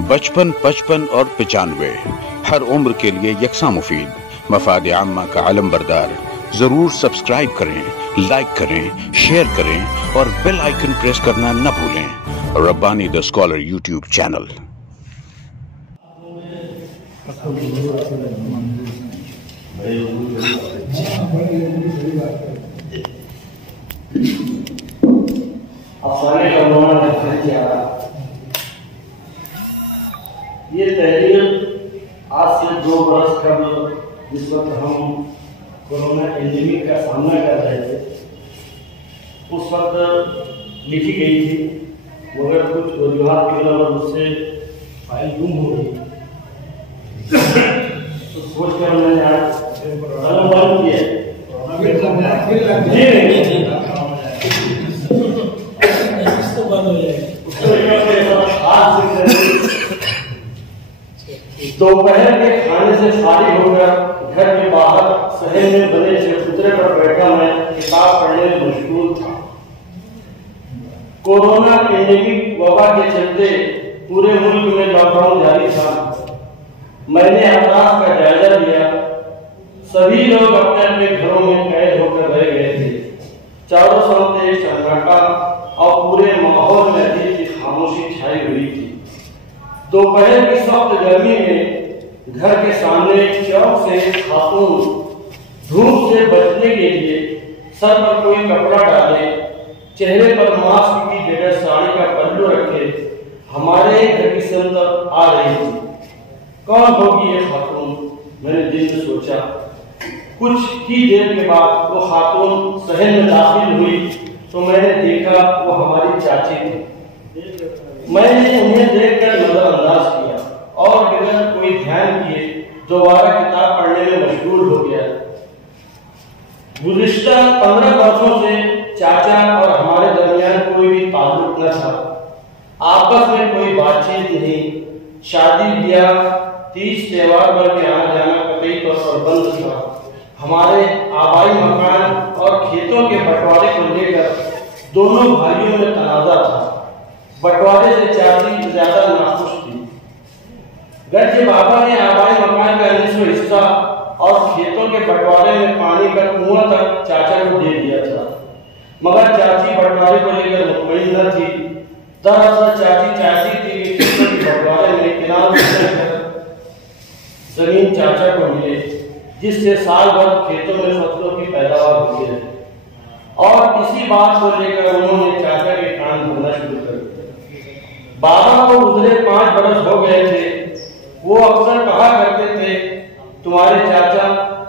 बचपन, 55 और 95 हर उम्र के लिए यकसा मुफीद। मफाद आम्मा का आलम बरदार। जरूर सब्सक्राइब करें, लाइक करें, शेयर करें और बेल आइकन प्रेस करना न भूलें। Rabbani the scholar YouTube channel. ये तहरीर आज से 2 बरस कबल, जिस वक्त हम कोरोना एंडेमिक का सामना कर रहे थे, उस वक्त लिखी गई थी, मगर कुछ वजूहात की वजह मुझसे फाइल गुम हो गई। तो सोच कर मैंने आज कलम बंद किया। दोपहर के खाने से फारिग होकर घर के बाहर शहर में बने चबूतरे पर बैठा मैं किताब पढ़ने में मशगूल था। कोरोना एंडेमिक वबा के चलते पूरे मुल्क में लॉकडाउन जारी था। मैंने अफराद का जायजा लिया। सभी लोग अपने अपने घरों में कैद होकर रह गए थे। चारों तरफ एक सन्नाटा और पूरे माहौल में अजीब सी खामोशी छाई हुई थी। दोपहर की सख्त गर्मी में घर के सामने चौक से खातून धूप से बचने के लिए सर पर कोई कपड़ा डाले, चेहरे पर मास्क की जगह साड़ी का पल्लू रखे हमारे घर की संदर आ रही थी। कौन होगी ये खातून, मैंने दिल में सोचा। कुछ ही देर के बाद वो खातून शहर में दाखिल हुई तो मैंने देखा वो हमारी चाची थी। मैंने उन्हें देखकर नजरअंदाज किया और बिना कोई ध्यान किए दोबारा किताब पढ़ने में मशगूल हो गया। गुज़िश्ता 15 वर्षों से चाचा और हमारे दरमियान कोई भी ताल्लुक न था। आपस में कोई बातचीत नहीं। शादी ब्याह, तीज त्योहार पर भी आना जाना कतई तौर पर बंद था। हमारे आबाई मकान और खेतों के बंटवारे को लेकर दोनों भाइयों में तनाज़ा था। बंटवारे से चाची ज्यादा नाखुश थी। गर्ज बाबा ने आबाई मकान का निस्फ हिस्सा और खेतों के बंटवारे में पानी का कुआं तक चाचा को दे दिया था, मगर चाची बंटवारे को लेकर मुतमईन न थी। दरअसल चाची चाहती थी कि खेतों के बंटवारे में किनारे जमीन चाचा को मिले, जिससे साल भर खेतों में फसलों की पैदावार होती रहे। और इसी बात को लेकर उन्होंने चाचा के कान भरना शुरू कर दिया। बाबा को गुजरे 5 बरस हो गए थे। वो अक्सर कहा करते थे, तुम्हारे चाचा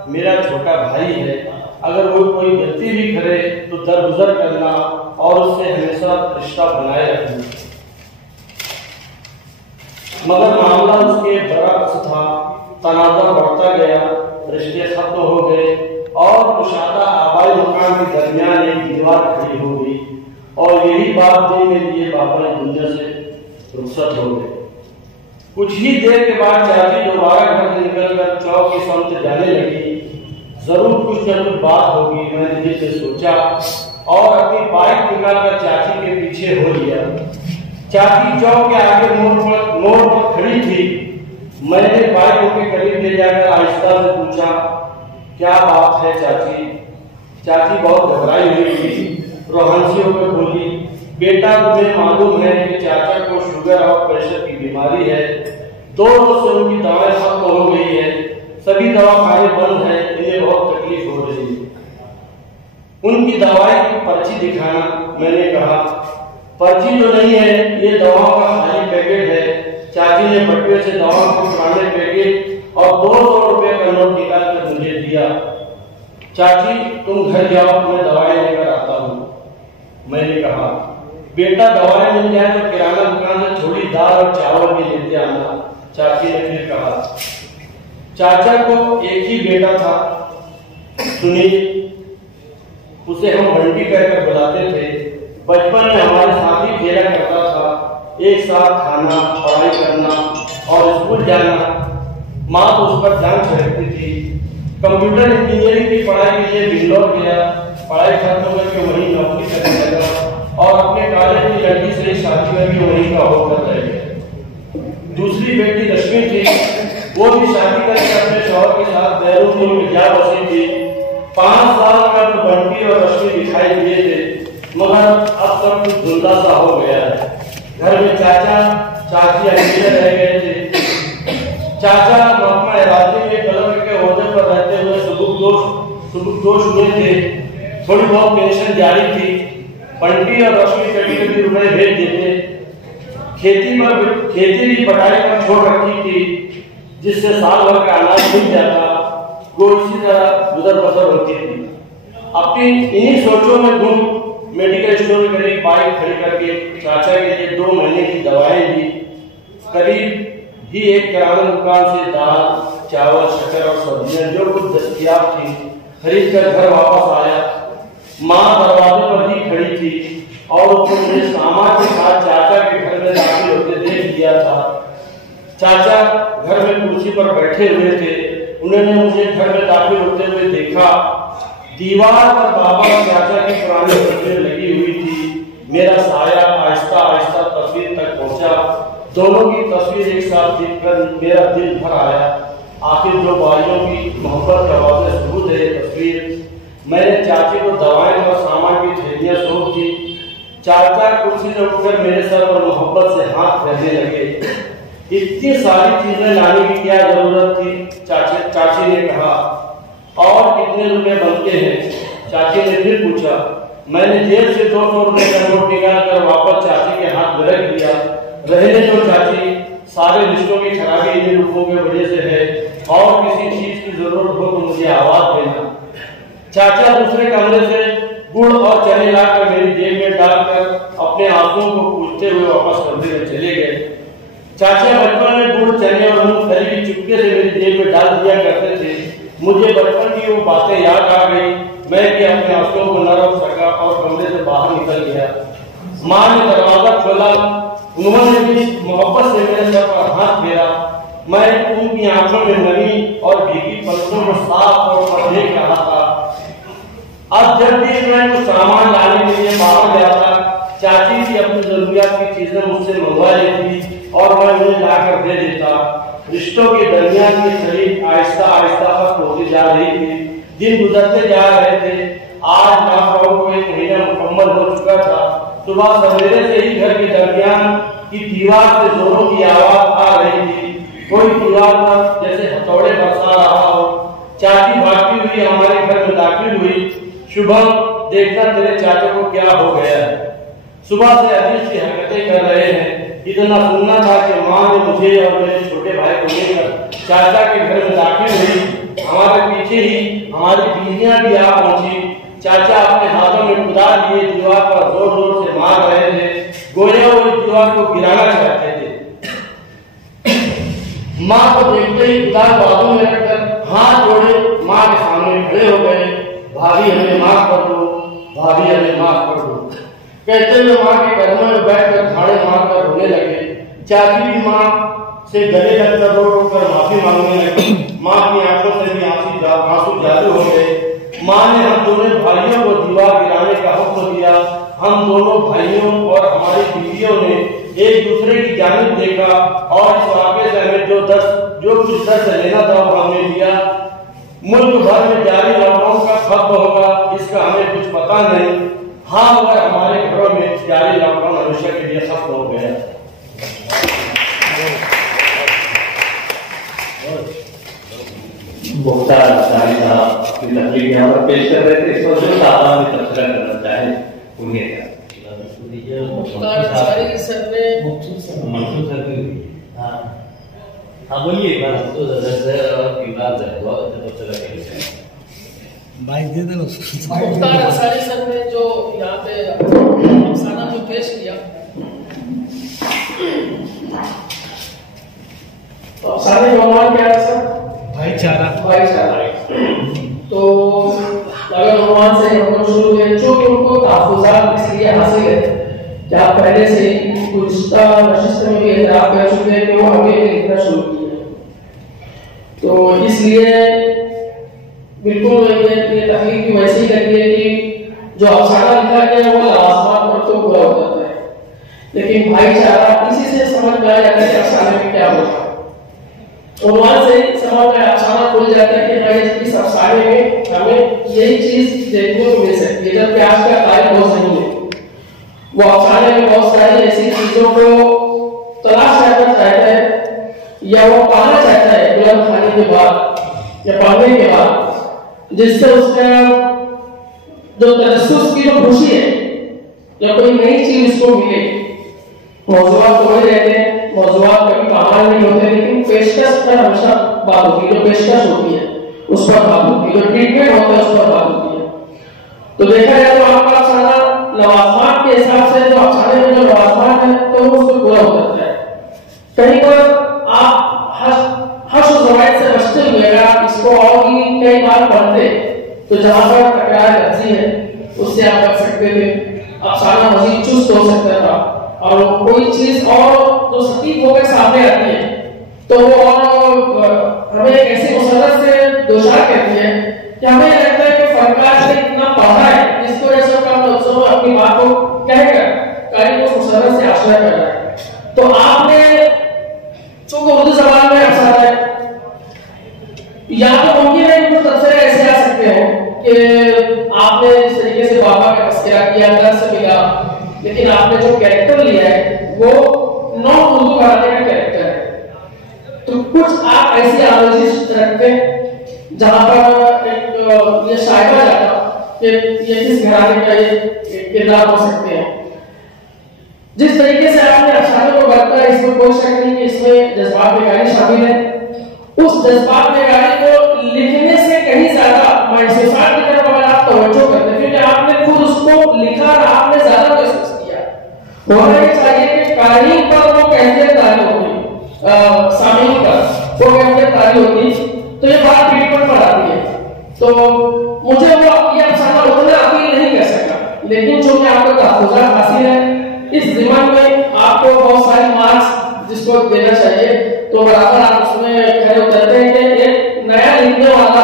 मेरा छोटा भाई है, अगर वो कोई गलती भी करे तो दरगुजर करना और उससे हमेशा रिश्ता बनाए रखना। मगर मामला उसके बरअक्स था। तनाज़ा बढ़ता गया, रिश्ते खत्म हो गए और कुशादा आबाई मकान के दरमियान एक दीवार खड़ी हो गई और यही बात दिन में लिए बाबा दुनिया से रुखसत हो गए। कुछ ही देर के बाद चाची दोबारा घर से निकलकर चौक की समझ जाने लगी। जरूर कुछ न कुछ बात होगी, मैंने दिल से सोचा और अपनी बाइक निकालकर चाची के पीछे हो लिया। चाची चौक के आगे मोड़ पर खड़ी थी। मैंने बाइक उनके करीब ले जाकर आहिस्ता से पूछा, क्या बात है चाची? चाची बहुत घबराई हुई थी। रोहनसी होकर बोली, बेटा तुम्हें मालूम है कि चाचा को शुगर और प्रेशर की बीमारी है। 2 रोज से उनकी दवाएं खत्म हो गई है। सभी दवाखाने बंद हैं, इन्हें बहुत तकलीफ हो रही है। उनकी दवाई की पर्ची दिखाना। मैंने कहा, पर्ची तो नहीं है, ये दवाओं का खाली पैकेट है। चाची ने बटुए से दवाओं के पुराने पैकेट और 200 रुपए का नोट निकाल कर मुझे दिया। चाची तुम घर जाओ, मैं दवाएं लेकर आता हूँ। मैंने कहा, बेटा दवाएं मिल जाए तो किराना दुकान से थोड़ी दाल और चावल भी लेते आना। चाची ने फिर कहा। चाचा को एक ही बेटा था, सुनील। उसे हम बंटी कहकर बुलाते थे। बचपन में हमारे साथ ही खेला करता था, एक साथ खाना, पढ़ाई करना और स्कूल जाना। माँ तो उस पर जान छिड़कती थी। कंप्यूटर इंजीनियरिंग की पढ़ाई के लिए बेंगलोर गया। पढ़ाई खत्म करके वहीं नौकरी करने लगा और अपने कॉलेज की लड़की से शादी करके वहीं का होकर रह गया। दूसरी बेटी रश्मि थी, वो भी शादी करके अपने शौहर के साथ देहरादून में जा बसी थी। 5 साल में तो बंटी और रश्मि दिखाई दिए थे, मगर अब सब कुछ धुंधला सा हो गया है। घर में चाचा चाची अकेले रह गए थे। चाचा महकमा इरादे में कलम के ओहदे पर रहते हुए सुबुकदोश हुए थे। थोड़ी बहुत पेंशन जारी थी। बंटी और रश्मि कभी रुपए भेज देते। खेती भी पटाई पर छोड़ रखी थी, जिससे साल भर का अनाज मिल जाता। वो इसी तरह गुजर बसर होती थी। अपनी इन्हीं सोचों में गुम मेडिकल स्टोर में करीब बाइक खड़ी करके चाचा के लिए 2 महीने की दवाएं ली। करीब ही एक किराना दुकान से दाल, चावल, शक्कर और सब्जियां जो कुछ दस्तयाब थी खरीद कर घर वापस आया। माँ दरवाजे पर ही खड़ी थी और उसने मुझे सामान के साथ चाचा के घर में दाखिल होते देख लिया था। चाचा घर में कुर्सी पर बैठे हुए थे। उन्होंने मुझे घर में दाखिल होते हुए देखा। दीवार पर बाबा और चाचा की पुरानी तस्वीर लगी हुई थी। मेरा साया आहिस्ता आहिस्ता तस्वीर तक पहुंचा। दोनों की तस्वीर एक साथ देखकर मेरा दिल भर आया। आखिर 2 भाइयों की मोहब्बत का वाक़या सबूत है तस्वीर। मैंने चाची को दवाएं और सामान की थैलियां सौंप दी। चाचा कुर्सी से उठकर मेरे सर पर मोहब्बत से हाथ फेरने लगे। इतनी सारी चीजें लाने की क्या जरूरत थी? चाची ने कहा। और कितने रुपए बनते हैं? चाची ने फिर पूछा। मैंने जेब से 200 रुपए का नोट निकाल कर वापस चाची के हाथ में रख दिया। रहने दो चाची, सारे रिश्तों की खराबी इन्हीं रुपयों की वजह से है। और किसी चीज की जरूरत हो तो मुझे आवाज देना। चाचा दूसरे कमरे से गुड़ और चने लाकर मेरी जेब में डालकर अपने आंसुओं को पूछते हुए वापस कमरे में चले गए। चाचा बचपन में गुड़, चने और मूंगफली भी चुपके से मेरी जेब में डाल दिया करते थे। मुझे बचपन की वो बातें याद आ गई। मैं भी अपने आंसुओं को न रोक सका और कमरे से बाहर निकल गया। माँ ने दरवाजा खोला। उन्होंने भी मोहब्बत से मेरे सर पर हाथ फेरा। मैं उनकी आंखों में नमी और भीगी पलकों को साफ और देख रहा था। अब जब भी मैं कुछ सामान लाने के लिए बाहर जाता, चाची भी अपनी जरूरियात की चीजें मुझसे मंगवा लेती और मैं उन्हें लाकर दे देता। रिश्तों के दरमियान की खरीद आहिस्ता आहिस्ता खत्म होती जा रही थी। दिन गुजरते जा रहे थे। आज माँ को 1 महीना मुकम्मल हो चुका था। सुबह सवेरे से ही घर के दरमियान की दीवार से जोरों की आवाज आ रही थी। कोई दीवार पर जैसे हथौड़े बरसा रहा हो। चाची भागती हुई हमारे घर में दाखिल हुई। शुभम, देखना तेरे चाचा को क्या हो गया है। सुबह से अजीब सी हरकतें कर रहे हैं। इतना सुनना था कि माँ ने मुझे और मेरे छोटे भाई को लेकर चाचा के घर में दाखिल हुई। हमारे पीछे ही हमारी बीवियां भी आ पहुंची। चाचा अपने हाथों में कुदाल लिए दीवार पर जोर जोर से मार रहे थे, गोया वो इस दीवार को गिराना चाहते थे। माँ को देखते ही कुदाल बाजू में रखकर हाथ जोड़े माँ के सामने खड़े हो गए। भाभी हमें माफ कर दो, भाभी हमें माफ कर दो कहते हुए माँ के कदमों में बैठकर खाड़े मारकर रोने लगे। चाची भी माँ से गले लगकर रो रो कर माफी मांगने लगी। माँ की आंखों से भी आंसू जादू हो गए। माँ ने हम दोनों भाइयों को दीवार गिराने का हुक्म दिया। हम दोनों भाइयों और हमारी बीवियों ने एक दूसरे की जानिब देखा और इस वाक़े से हमें जो कुछ दर्द लेना था वो हमने लिया। मुल्क भर में जारी लॉकडाउन का खत्म होगा इसका हमें कुछ पता नहीं। हाँ, मगर हमारे घरों में जारी लॉकडाउन हमेशा के लिए खत्म हो गया। बहुत तकलीफ यहाँ पर पेश कर रहे थे। इसको जो साहब में तबसरा करना चाहे उन्हें हाँ बोलिए मुख्तार अंसारी सर ने जो यहाँ पे अफसाना जो पेश किया, तो अफसाने का नाम क्या है सर? भाईचारा। तो अगर भगवान से हम लोग शुरू करें, चूंकि उनको तहफ़्फ़ुज़ात इसलिए हासिल है कि आप पहले से गुज़िश्ता नशिस्त में भी एतराफ़ कर चुके हैं कि वो आगे लिखना शुरू किया। तो इसलिए बिल्कुल ये तहकीक की वैसी लगी है कि जो अफसाना लिखा गया है वो लाज़िमात पर तो पूरा हो जाता है, लेकिन भाईचारा इसी से समझ में आ जाता है कि अफसाने में क्या होगा। उन्वान से समझ में अफसाना खुल जाता है कि भाई इस अफसाने में हमें यही चीज देखने को मिल सकती है। जब प्याज का तारीफ बहुत नहीं है, वो अफसाने में बहुत सारी ऐसी चीजों को तलाश करना चाहता है या वो पाना चाहता है बुलंद खाने के बाद या पाने के बाद, जिससे उसका जो तजस्सुस की जो खुशी है या कोई नई चीज उसको मिले। मौजूदात तो वही रहते हैं, मौजूदात कभी कमाल नहीं होते, लेकिन पेशकश पर हमेशा बात होती है। जो पेशकश होती है उस पर बात होती है, जो ट्रीटमेंट होता है उस पर बात होती है। तो देखा जाए तो आपका अफसाना लवाजमात के हिसाब से जो अफसाने में जो लवाजमात है तो वो उसको पूरा हो जाता है। कहीं पर आप हश ज़वायद से बचते हुए अगर इसको और भी कई बार पढ़ते तो जहां पर तकरार लफ्ज़ी है उससे आप बच सकते थे, अफसाना मजीद चुस्त हो सकता था। और कोई चीज और जो सटीक होकर सामने आती है तो वो और हमें एक ऐसी मुसरत से दोचार करती है कि हमें लगता है कि फनकार ने इतना पढ़ा है जिसकी वजह से कम लफ्जों में अपनी बात को कहकर कारी को मुसरत से आश्रय कर रहा है। तो आपने चूंकि उर्दू जबान में अफसाना है, या तो मुमकिन है कुछ तफसीरें ऐसे आ सकते हैं कि आपने इस तरीके से बाबा का तस्करा किया, दर्स मिला, लेकिन आपने जो कैरेक्टर लिया है वो नॉन उर्दू घराने का कैरेक्टर है। तो कुछ आप ऐसी एनालिसिस रखते हैं जहां पर एक ये शायबा जाता कि ये किस घराने का ये किरदार हो सकते हैं। जिस तरीके से आपने अफसाने को बरता है इसमें कोई शक नहीं कि इसमें जज्बात निगारी शामिल है। उस जज्बात निगारी को लिखने से कहीं ज्यादा महसूसात की तरफ अगर आप तवज्जो करते हैं, क्योंकि आपने खुद उसको लिखा और आपने ज्यादा महसूस किया, होना ही चाहिए कि कारी पर वो कैफियत तारी होती, सामीन पर वो कैफियत तारी होती, तो ये बात ट्रीटमेंट पर आती है। तो मुझे वो ये अफसाना उतना अपील नहीं कर सका, लेकिन चूंकि आपको तहफ़्फ़ुज़ात हासिल है इस ज़िम्मन में आपको बहुत सारे मार्क्स जिसको देना चाहिए, तो बराबर आप उसमें खड़े उतरते हैं कि एक नया लिखने वाला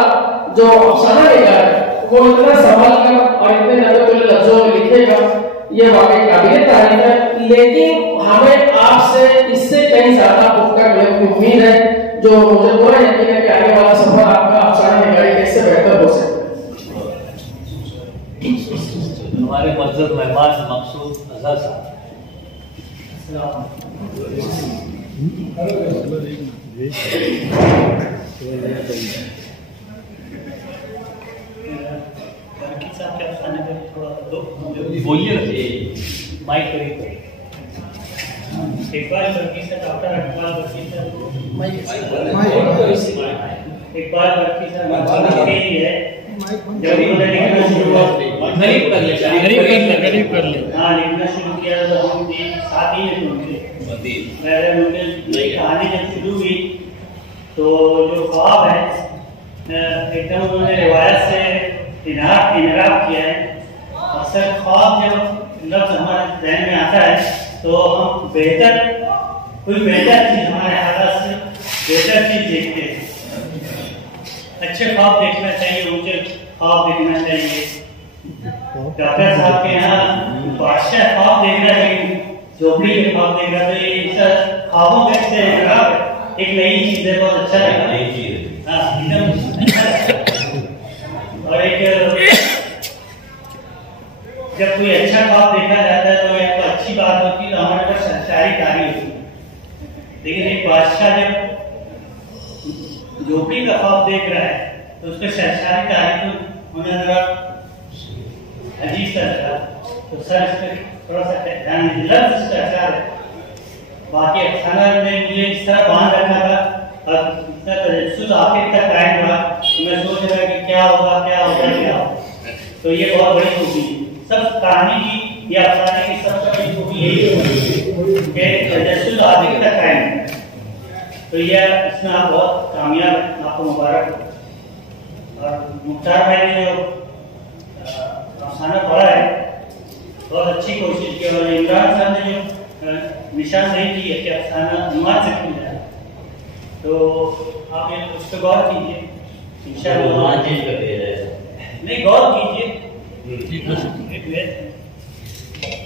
जो अफसाना लेकर है वो इतना संभल कर और इतने नबे लफ्जों में लिखेगा, ये वाकई काबिल तारीफ है। लेकिन हमें आपसे इससे कहीं ज्यादा पुख्ता उम्मीद है, जो मुझे पूरा यकीन है कि आने वाला सफर आपका अफसाना निगारी कैसे बेहतर हो सकता है। हमारे मज़हब मेहमान मकसूद अज़हर साहब। बोलिए माइक करीब। एक बार लड़की से डॉक्टर अकबाल लड़की से एक बार लड़की से है जब उन्होंने लिखना शुरू गरीब कर ले हाँ लिखना शुरू किया तो हम साथ ही में उनके कहानी जब शुरू हुई तो जो ख्वाब है एकदम उन्होंने रिवायत से इनराब किया है। अक्सर ख्वाब जब लफ्ज़ हमारे ज़हन में आता है तो हम कोई बेहतर चीज़ हमारे हालात से बेहतर चीज़ देखते हैं। अच्छे ख्वाब देखना चाहिए, ऊंचे ख्वाब देखना चाहिए। डॉक्टर साहब के यहाँ बादशाह ख्वाब देख रहा है, झोपड़ी के ख्वाब देख रहा, तो ये ख्वाबों में से एक नई चीज़ है, बहुत अच्छा लगा। नई चीज़ हाँ एकदम अच्छा। और एक जब कोई अच्छा ख्वाब देखा जाता है तो एक अच्छी बात होती है, तो हमारे पास शहरी कारी होती है। लेकिन एक बादशाह जब झोपड़ी का ख्वाब देख रहा है तो उसके शहरी कारी तो उन्हें जरा अजीब सा लगा, तो सर इस पर थोड़ा सा ध्यान इसका असर है। बाकी अफसाना ने मुझे इस तरह बांध रखा था और इतना तजस्सुस आखिर तक कायम रहा, मैं सोच रहा कि क्या होगा। तो ये बहुत बड़ी खूबी है सब कहानी की या अफसाने की, सबसे बड़ी खूबी यही होगी कि तजस्सुस आखिर तक कायम है। तो यह इसमें आप बहुत कामयाब, आपको मुबारक। और मुख्तार भाई ने जो अफसाना पढ़ा है बहुत अच्छी कोशिश की, और इमरान साहब ने जो निशान नहीं की है कि अफसाना अनुवाद से खुल जाए, तो आप ये उस पर गौर कीजिए इंशाअल्लाह। नहीं गौर कीजिए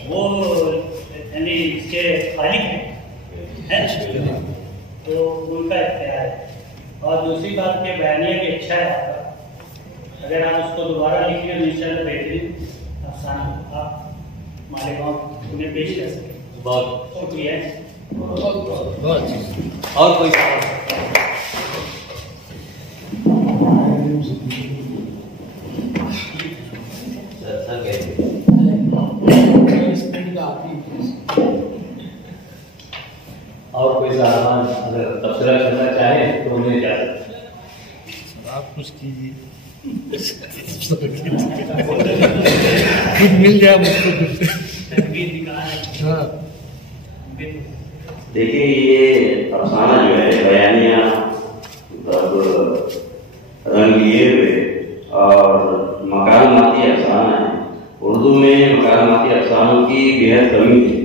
वो यानी इसके खालिक हैं है, तो उनका इख्तियार है। और दूसरी बात के बयानिया की इच्छा है आपका, अगर आप उसको दोबारा लिखिए तो इंशाल्लाह बेहतरीन अफसाना आप मालेगांव उन्हें पेश कर सकें। बहुत शुक्रिया। और कोई सवाल? सर कैसे और कोई सामान अगर तबसरा करना चाहे तो उन्हें जा सकते हैं। आप कुछ कीजिए, खुद मिल जाए मुझको। हाँ देखिए, ये अफसाना जो है बयानिया रंग लिए हुए और मकालमाती अफसाना है। उर्दू में मकालमाती अफसानों की बेहद कमी थी।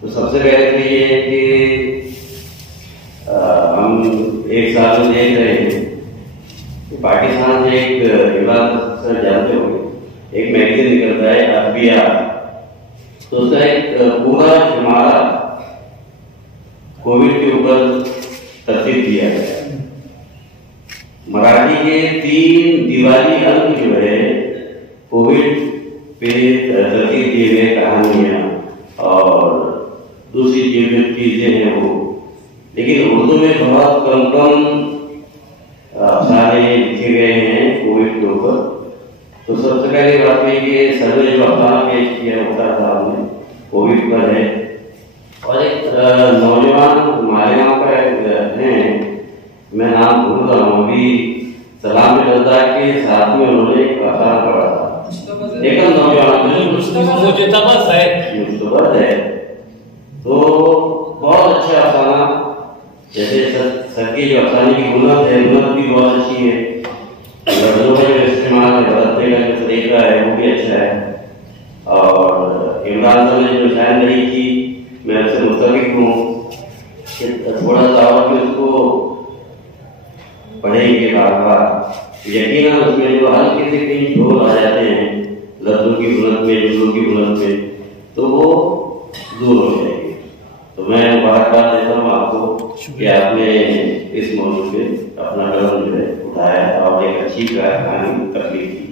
तो सबसे पहले तो ये है कि हम एक साल में देख रहे हैं कि पाकिस्तान से एक विवाद सर जानते होंगे, एक मैगजीन निकलता है अखबिया, तो उसका एक पूरा शुमारा कोविड के ऊपर तरतीब दिया गया। मराठी के 3 दिवाली अंक जो है कोविड पे तरतीब दिए गए कहानियां और दूसरी चीजें हैं वो, लेकिन उर्दू में बहुत कम अफसाने लिखे गए हैं कोविड के ऊपर। तो सबसे पहले बात है कि सर ने जो अफसाना पेश किया होता था हमने कोविड पर है, और एक नौजवान मालेगांव का है, मैं नाम भूल रहा हूँ अभी, सलाम लद्दाख के साथ में उन्होंने एक अफसाना पढ़ा था, एकदम नौजवान मुस्तफा है। तो बहुत अच्छा अफसाना, जैसे सर की जो अफसाने की हुनर है, हुनर भी बहुत अच्छी है, लफ्जों का जो इस्तेमाल है, बदलने का जो तरीका है वो भी अच्छा है। और इमरान साहब ने जो शायरी की, मैं उससे मुस्तफिक हूँ कि थोड़ा सा और भी उसको पढ़ेंगे बार बार, यकीनन उसमें जो हल्के से कहीं ढोल आ जाते हैं लफ्जों की बुलंद में, जुमलों की बुलंद में, तो वो दूर हो जाएगी। तो मैं मुबारकबाद देता हूँ आपको कि आपने इस मौजूद पे अपना कदम जो है उठाया और एक अच्छी कहानी तकलीफ की।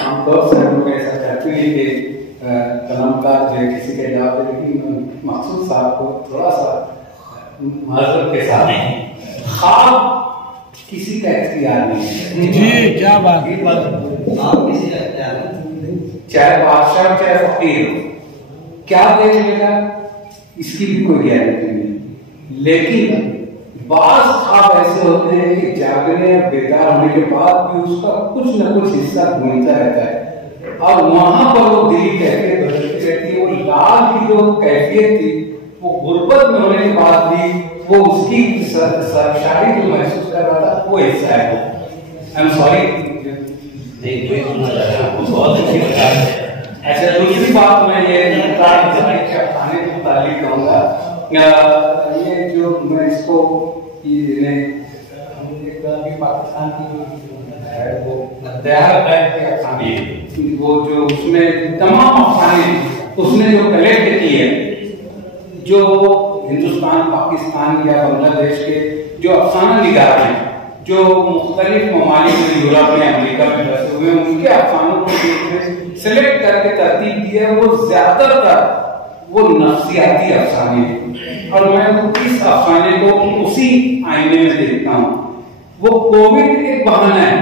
हम बहुत सारे लोग ऐसा चाहते हैं कि कलमकार जो है किसी के जवाब दे, लेकिन मकसूद साहब को थोड़ा सा माजरत के साथ ख्वाब किसी का इख्तियार नहीं है। जी क्या बात, आप किसी का इख्तियार नहीं, चाहे बादशाह चाहे फकीर हो, क्या देख लेगा इसकी भी कोई गारंटी नहीं। लेकिन बाज ख्वाब ऐसे होते हैं कि जागने और बेदार होने के बाद भी उसका कुछ न कुछ हिस्सा घूमता रहता है और वहां पर वो दिली कैफियत बदलती रहती है। वो लाल की जो कैफियत थी वो गुर्बत में होने के बाद भी वो उसकी सरशारी जो महसूस कर रहा था वो हिस्सा है। आई एम सॉरी, बहुत अच्छी बात है। ऐसा दूसरी बात मैं ये खाने के मुतालिक कहूँगा, ये जो मैं इसको पाकिस्तान की है वो दयाल टाइप के अफसाने, वो जो उसमें तमाम अफसाने उसने जो कलेक्ट किए, जो हिंदुस्तान, पाकिस्तान या बांग्लादेश के जो अफसाना निगार हैं, जो मुख्तलिफ ममालिक में, यूरोप में, अमेरिका में बसे हुए, उनके अफसानों को सिलेक्ट करके तरतीब दी है। वो ज्यादातर वो नफ्सियाती अफसाने हैं और मैं इस अफसाने को उसी आईने में देखता हूँ। वो कोविड एक बहाना है,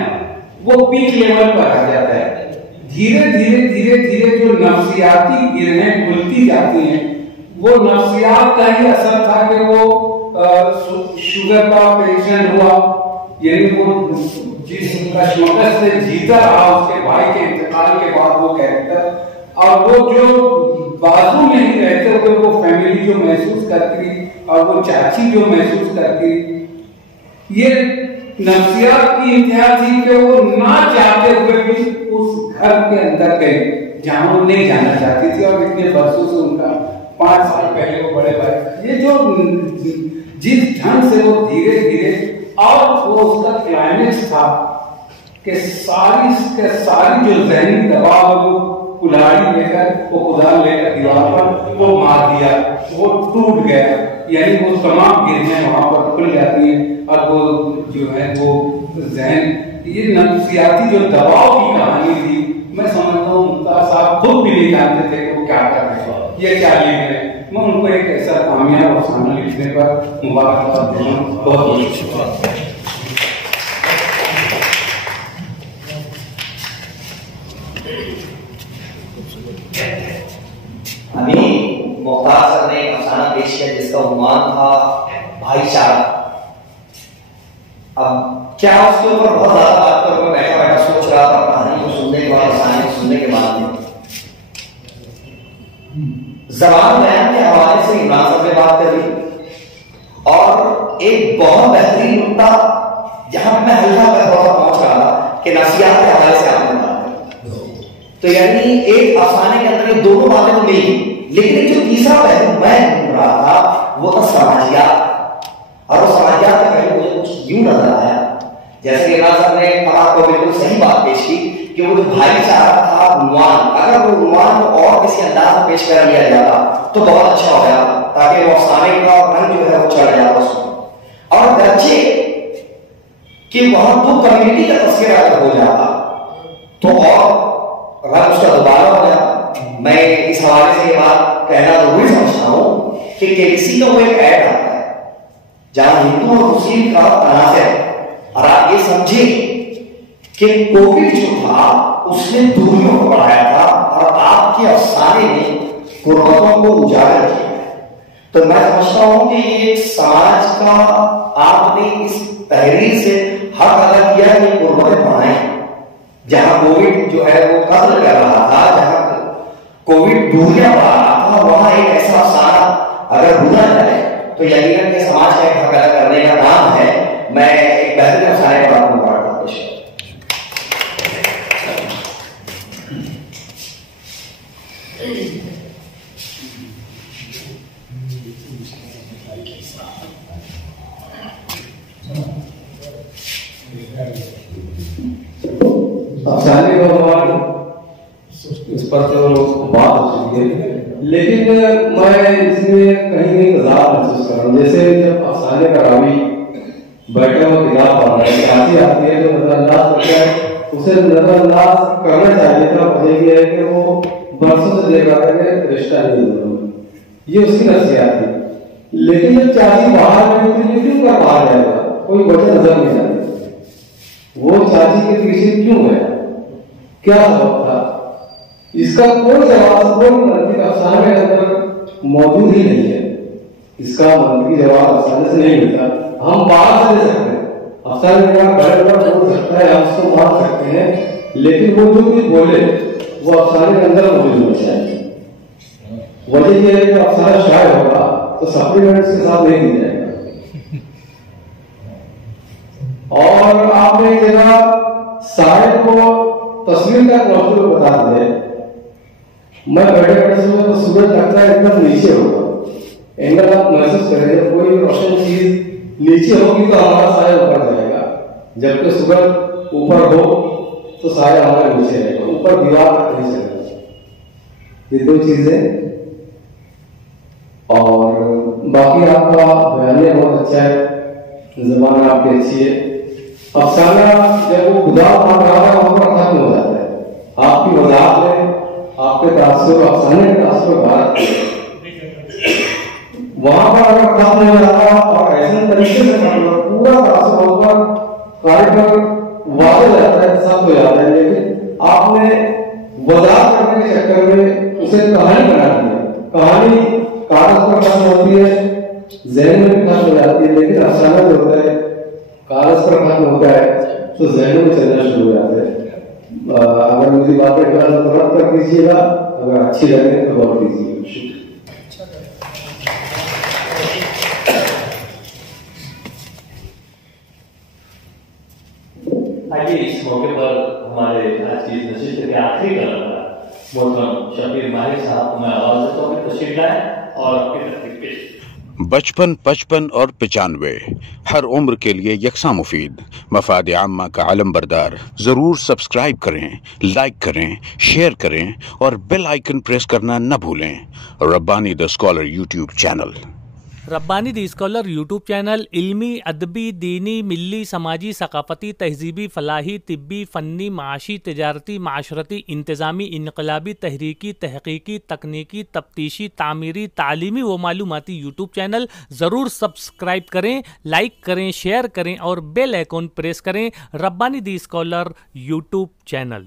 वो पीक लेवल पर आ जाता है। धीरे धीरे धीरे धीरे जो नफ्सियाती गिरहें खुलती जाती हैं, वो नफ्सियात का ही असर था कि वो शुगर का पेशेंट हुआ, यानी वो जिस कश्मकश से जीता रहा उसके भाई के इंतकाल के बाद वो कैरेक्टर, और वो जो बाजू में ही रहते हुए वो फैमिली जो महसूस करती और वो चाची जो महसूस करती, ये नफ्सियात की इंतहा थी कि वो ना चाहते हुए भी उस घर के अंदर गए जहां वो नहीं जाना चाहती थी। और इतने वर्षों से उनका 5 साल पहले वो बड़े भाई, ये जो जिस ढंग से वो धीरे धीरे और वो उसका क्लाइमेक्स था कि सारी जो जहनी दबाव वो कुल्हाड़ी लेकर वो कुदाल लेकर दीवार पर वो मार दिया, वो टूट गया, यानी वो तमाम गिरने वहां पर खुल जाती है। और वो जो है वो जहन ये नफ्सियाती जो दबाव की कहानी थी, मैं समझता हूँ मुमताज साहब खुद भी नहीं जानते थे कि वो क्या कर रहे हैं, ये क्या लिख रहे हैं। मैं उनको एक ऐसा कामयाब अफसाना लिखने पर मुबारकबाद देता हूँ। बहुत बहुत शुक्रिया। अभी मुख्तार सर ने एक अफसाना पेश किया जिसका उन्वान था भाईचारा। अब क्या उसके ऊपर बहुत ज्यादा बात कर, मैं बैठा बैठा सोच रहा था कहानी को सुनने के बाद, अफसाने को सुनने के बाद में ज़बान बयान के हवाले से इमरान साहब ने बात करी और एक बहुत बेहतरीन नुक्ता जहां मैं हल्का पहुंच रहा था कि नफ्सियात के हवाले से आपने बात करी। तो यानी एक अफसाने के अंदर दोनों बातें तो मिली, लेकिन जो तीसरा पहलू मैं ढूंढ रहा था वो था समाजियात। और वो समाजियात का पहलू मुझे कुछ यूं नजर आया, जैसे कि इमरान साहब ने आपको बिल्कुल सही बात पेश की कि वो जो भाईचारा था उन्वान, अगर वो उन्वान को और किसी अंदाज में पेश कर लिया जाता तो बहुत अच्छा हो गया, ताकि वो अफसाने का रंग जो है वो चढ़ जाता उसमें। और बच्चे कि वहां तो कम्युनिटी का तस्करा अगर हो जाता तो और रंग उसका दोबारा हो जाता। मैं इस हवाले से ये बात कहना जरूरी समझता हूं कि केबीसी का वो एक ऐड आता है जहां हिंदू और मुस्लिम का तनाज़ है, और आप ये समझे कि कोविड जो था उसने दूरियों को बढ़ाया था और आपके अफसाने ने गुर्बतों को उजागर किया। तो मैं समझता हूं कि ये समाज का आपने इस तहरीर से हक अदा किया कि गुर्बतें बढ़ाएं। जहां कोविड जो है वो कत्ल कर रहा था, जहां कोविड दूरियां बढ़ा रहा था, वहां एक ऐसा अफसाना अगर भूला जाए तो यकीनन के समाज का एक हक अदा करने का काम है। मैं एक बेहतरीन अफसाने पर आपको मुबारकबाद पेश करता हूं। अफसाने का उन्वान इस पर तो बात हो चुकी है, लेकिन मैं इसमें कहीं तजाद महसूस कर रहा हूँ। जैसे जब अफसाने का रावी बैठा हुआ किताब पढ़ रहा है, चाची आती है तो नजरअंदाज करता है, उसे नजरअंदाज करना चाहिए था। वजह यह है कि वो बरसों से देखा था कि रिश्ता नहीं है, ये उसकी नफ्सियात थी। लेकिन जब चाची बाहर गई तो ये क्यों कर बाहर जाएगा, कोई वजह नजर नहीं आती। वो चाची के पीछे क्यों गया, क्या सबब था, इसका कोई जवाब कोई मंत्री अफसाने के अंदर मौजूद ही नहीं है। इसका मंत्री जवाब अफसाने से नहीं मिलता। हम बाहर से ले सकते हैं, अफसाने का बड़ा बोल सकता है, हम उसको मान सकते हैं, लेकिन वो जो भी बोले वो अफसाने के अंदर मौजूद होना चाहिए। वजह यह है कि अफसाना शायद होगा तो सप्लीमेंट्स के साथ नहीं दी जाएगा। और आपने एक जगह शायद को तस्वीर का मौजूद बता दिया, मैं बैठे बैठे सुबह तो सूरज लगता है एकदम नीचे होगा, एंगल आप महसूस करेंगे, कोई रोशन चीज नीचे होगी तो हमारा साया ऊपर जाएगा, जबकि सूरज ऊपर हो तो साया हमारे नीचे रहेगा, ऊपर दीवार तक नहीं चलेगा। ये दो चीजें। और बाकी आपका बयानिया बहुत अच्छा है, जबान आपकी अच्छी है। अफसाना जब वो खुदा मान रहा है वहां पर खत्म हो जाता है। आपकी वजाहत में आपके तासुर अफसाने के तासुर भारत वहां पर अगर खत्म हो जाता और ऐसे तरीके से खत्म पूरा तासुर वहां पर कार्यक्रम वादे जाता है, सब हो जाता है, लेकिन आपने वजाहत करने के चक्कर में उसे कहानी बना दिया। कहानी कागज पर खत्म होती है, जहन में भी खत्म हो जाती है, लेकिन अफसाना जो होता है कागज पर खत्म होता है तो जहनों में चलना शुरू हो जाते हैं। अगर मेरी बातें गलत तो रद्द कर दीजिएगा, अगर अच्छी लगे तो गौर कीजिएगा। आइए इस मौके पर हमारे आज की नशिस्त के आखिरी कलाकार मोहतरम शबीर माहिर साहब को मैं आवाज देता हूँ, तशरीफ लाएं और अपनी तकरीर पेश। 55, 55 और 95 हर उम्र के लिए यकसा मुफीद, मफाद आम्मा का आलम बरदार। जरूर सब्सक्राइब करें, लाइक करें, शेयर करें और बेल आइकन प्रेस करना न भूलें। Rabbani the scholar YouTube channel. Rabbani the scholar YouTube channel इल्मी, अदबी, दीनी, मिली, समाजी, सकाफती, तहजीबी, फलाही, तिब्बी, फ़न्नी, माशी, तिजारती, माशरती, इंतज़ामी, इनकलाबी, तहरीकी, तहकीकी, तकनीकी, तफ्तीशी, तामीरी, तालीमी व मालूमाती यूट्यूब चैनल। ज़रूर सब्सक्राइब करें, लाइक करें, शेयर करें और बेल आइकन प्रेस करें। Rabbani the scholar YouTube channel.